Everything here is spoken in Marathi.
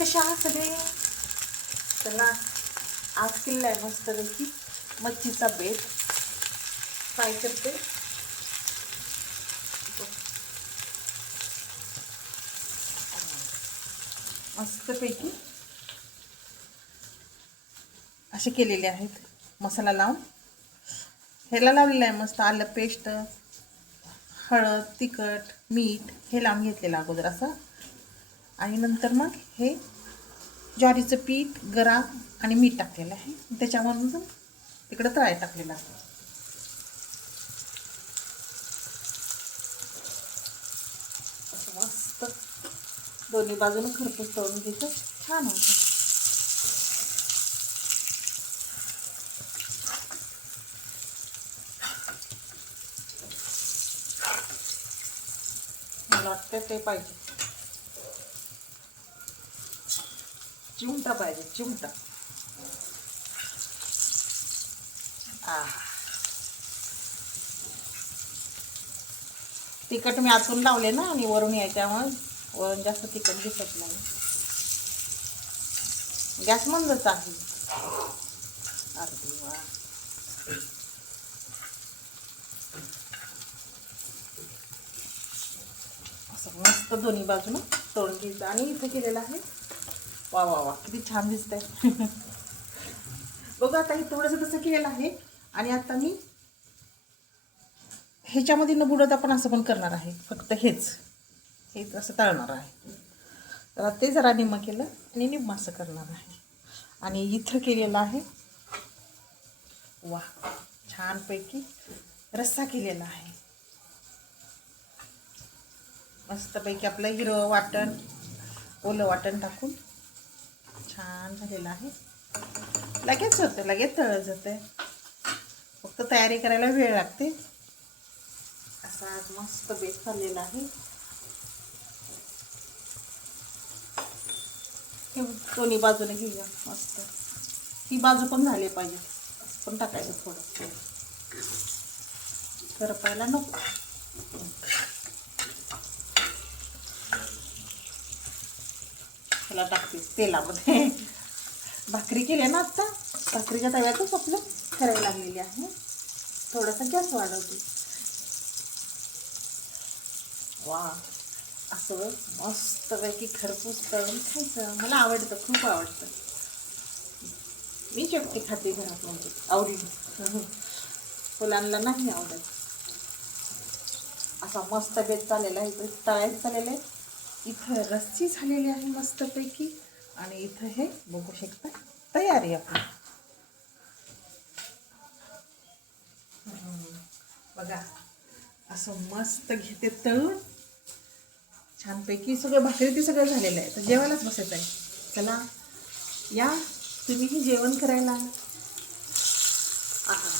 कशा आहात सगळे? चला आज किल्ला आहे मस्तपैकी. मच्छीचा बेत. फ्राय करते. मस्तपैकी. असे केलेले आहेत. मसाला लावून. ह्याला लावलेलं आहे मस्त आलं पेस्ट हळद तिखट मीठ हे लावून घेतलेलं अगोदर असं. आणि नंतर मग हे ज्वारीचं पीठ गरा आणि मीठ टाकलेलं आहे. त्याच्यामधून तिकडं तळाय टाकलेलं आहे. मस्त दोन्ही बाजूने खरपूस तळून घ्यायचं. छान होतं. मला वाटतं ते पाहिजे. चिमटा पाहिजे चिमटा. तिखट मी आतून लावले ना आणि वरून यायच्यामुळे वरून जास्त तिखट दिसत नाही. गॅस मंदच आहे अरे वा. असं मस्त दोन्ही बाजूनं तळून घ्यायचं. आणि इथं केलेलं आहे वा वा वा. किती छान दिसतंय. बघा आता हे थोडंसं तसं केलेलं आहे. आणि आता मी ह्याच्यामध्ये न बुडत आपण असं पण करणार आहे. फक्त हेच. हेच असं तळणार आहे. तर ते जरा निम्म केलं आणि निम्म असं करणार आहे. आणि इथं केलेलं आहे. वा छानपैकी रस्सा केलेला आहे. मस्तपैकी आपलं हिरवं वाटण ओलं वाटण टाकून छान झालेलं आहे. लगेच होतं लगेच तळत जातं. फक्त तयारी करायला वेळ लागते. असा आज मस्त बेस झालेला आहे. हे दोन्ही बाजूने घेऊया मस्त. ही बाजू पण झाली पाहिजे. असं पण टाकायचं थोडं. करपायला नको. त्याला टाकते तेलामध्ये. भाकरी केली ना आत्ता भाकरीच्या तव्यातच आपलं करायला लागलेली आहे. थोडासा गॅस वाढवते. वा असं मस्तपैकी खरपूस तळून खायचं. मला आवडतं खूप आवडतं. मी चटके खाते घरात म्हणजे आवडीने. फुलांना नाही आवडत. असा मस्त बेत चाललेला आहे इकडे तळायचं चाललेलं आहे. इथं रस्सी झालेली आहे मस्तपैकी. आणि इथं हे बघू शकता तयारी आपली बघा असं मस्त घेते तळून. छानपैकी सगळं भाकरी ते सगळं झालेलं आहे. तर जेवायलाच बसायचं आहे. चला या तुम्हीही जेवण करायला. आहा.